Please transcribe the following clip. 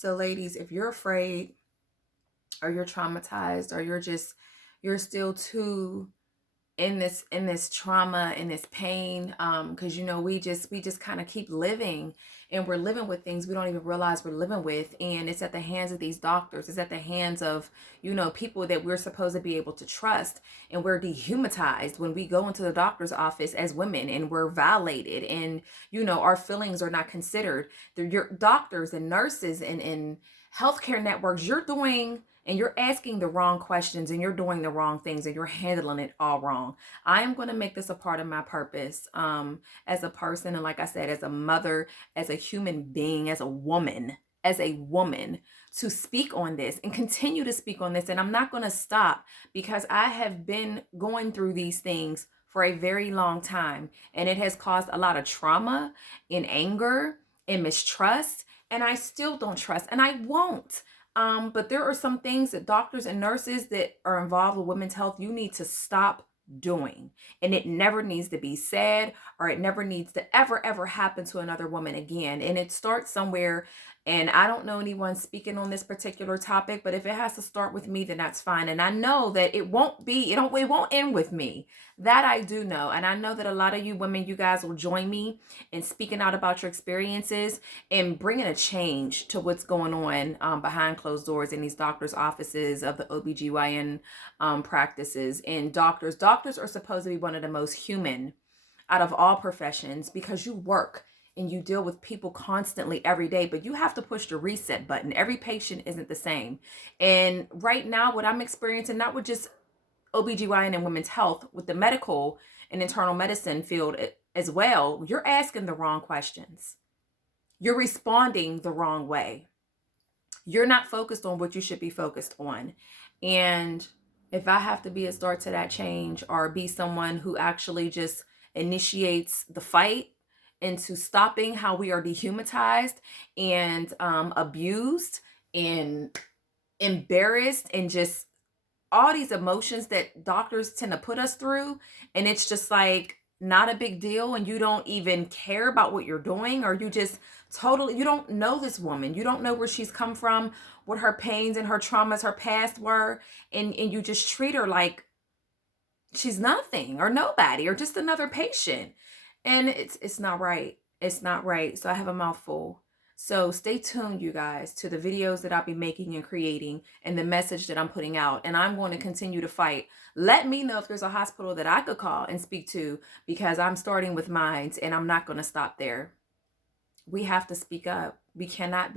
So ladies, if you're afraid or you're traumatized or you're still too in this trauma, in this pain, because we just kind of keep living, and we're living with things we don't even realize we're living with, and it's at the hands of these doctors, it's at the hands of people that we're supposed to be able to trust, and we're dehumanized when we go into the doctor's office as women, and we're violated, and our feelings are not considered. Your doctors and nurses and healthcare networks, you're doing and you're asking the wrong questions, and you're doing the wrong things, and you're handling it all wrong. I am going to make this a part of my purpose, as a person, and like I said, as a mother, as a human being, as a woman, to speak on this and continue to speak on this. And I'm not going to stop, because I have been going through these things for a very long time, and it has caused a lot of trauma and anger and mistrust, and I still don't trust, and I won't. But there are some things that doctors and nurses that are involved with women's health, you need to stop doing. And it never needs to be said, or it never needs to ever happen to another woman again. And it starts somewhere. And I don't know anyone speaking on this particular topic, but if it has to start with me, then that's fine. And I know that it won't end with me. That I do know. And I know that a lot of you women, you guys will join me in speaking out about your experiences and bringing a change to what's going on behind closed doors in these doctors' offices of the OBGYN practices. And doctors are supposed to be one of the most human out of all professions, because you work and you deal with people constantly every day, but you have to push the reset button. Every patient isn't the same. And right now, what I'm experiencing, not with just OBGYN and women's health, with the medical and internal medicine field as well, you're asking the wrong questions. You're responding the wrong way. You're not focused on what you should be focused on. And if I have to be a start to that change, or be someone who actually just initiates the fight into stopping how we are dehumanized and abused and embarrassed, and just all these emotions that doctors tend to put us through, and it's just like not a big deal, and you don't even care about what you're doing, or you don't know this woman, you don't know where she's come from, what her pains and her traumas, her past were, and you just treat her like she's nothing or nobody or just another patient. And it's not right. It's not right. So I have a mouthful. So stay tuned, you guys, to the videos that I'll be making and creating, and the message that I'm putting out. And I'm going to continue to fight. Let me know if there's a hospital that I could call and speak to, because I'm starting with mine, and I'm not going to stop there. We have to speak up. We cannot be